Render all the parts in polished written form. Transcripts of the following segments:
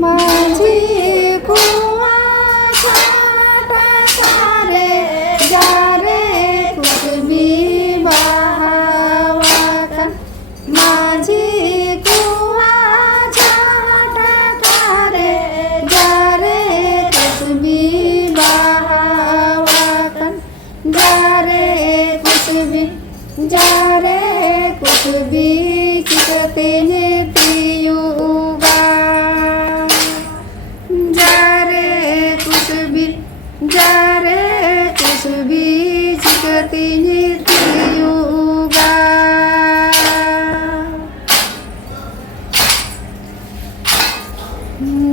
माझी कुआ छाटा सारे जा रे कुछ भी बहावाकन माझी कुआ छाटा सारे जा रे कुछ भी बहावाकन जा रे कुछ भी जा रे कुछ भी चिकते तीयुगा जा रे कुछ भी जा रे कुछ भी चिकते तीयुगा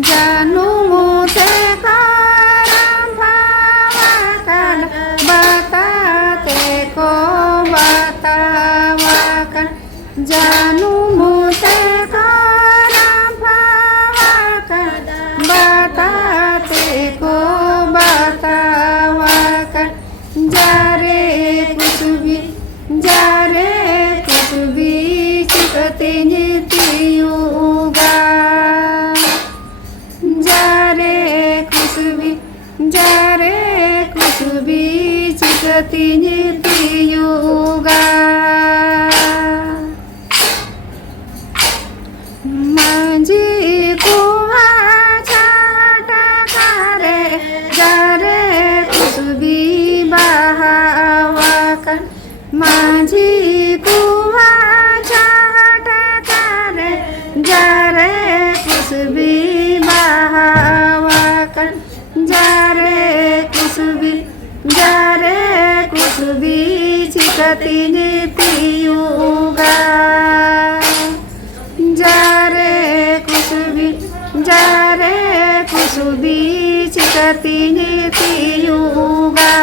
जानू मुझे करम भावाकन बताते को बतावाकन जानू मुझे करम भावाकन बताते को बतावाकन जा रे कुछ भी जा रे कुछ भी चिकते तीयुगा जा रे कुछ भी जा रे कुछ भी चिकती तीयुगा माझी कुआ छाटा करे जा रे कुछ भी बहावाकन माझी कुआ छाटा करे जा रे कुछ भी बहावाकन जा रे कुछ भी जा रे कुछ भी चिकती तीयुगा जा रे कुछ भी जा रे कुछ भी चिकती तीयुगा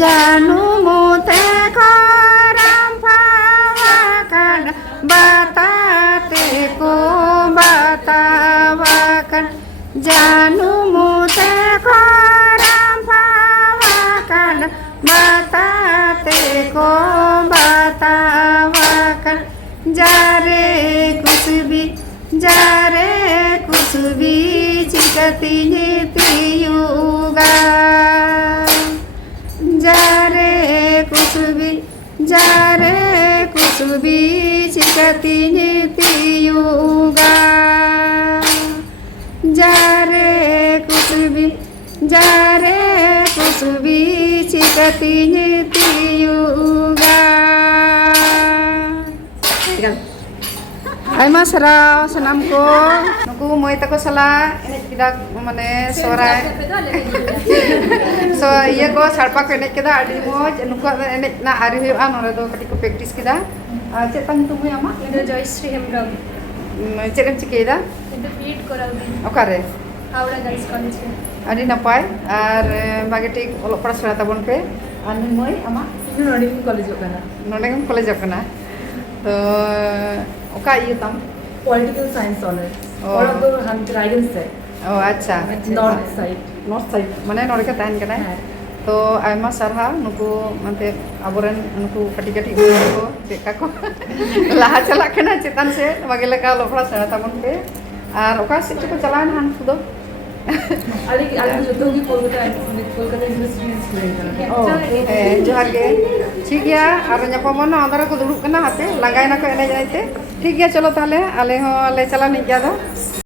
जानू मोते करम भावाकन बताते को बतावाकन जानू मोते करम भावाकन बताते को बतावाकन जा रे कुछ भी जा रे कुछ भी चिकती तीयुगा जा रे कुछ भी जा रे कुछ भी चिकती तीयुगा जा रे कुछ भी जा रे कुछ भी चिकती तीयुगा आयमा साराव सानाम को नुकु मई तको सला एनेज किदा माने सोराय सो ये को साड़पा को एनेज किदा आडी मोज नुकु एनेज ना आरी हुआ नोरे दो कटी को प्रैक्टिस किदा चेद ताम तुम आमा इधर जयश्री हेमब्रम चेद एम चिकेदा इधर बीट कराल दिन ओकारे हावड़ा गर्ल्स कॉलेज में आडी नपाय आर बागे ठीक ओलो पड़ा सेड़ा ताबन पे आर मई आमा नोडिंग कॉलेज ओकना नोडेगम कॉलेज ओकना तो ओका इयो ताम पॉलिटिकल साइंस ऑनर्स ओ। और तो हम रायगंज से ओ अच्छा नॉर्थ साइड नॉर्थ साइड माने नोडे का ताहन कना तो आयमा सारहा नुकु मानते अबोरेन नुकु कटी कटी को चेका को लाहा चला कना चेतन से बागे लगा लोफड़ा सेड़ा ताबन पे आर ओका से को चलान हान खुदो अरे जो तो भी कोलकाता यूनिवर्सिटी स्टूडेंट ओ जोहार गे ठीक गया आर ᱧᱟᱯᱟᱢᱚᱱ अंदर को दुड़ुब कना हाते लगायना को एने जाइते ठीक गया चलो ताले आले हो ले चला नहीं गया दो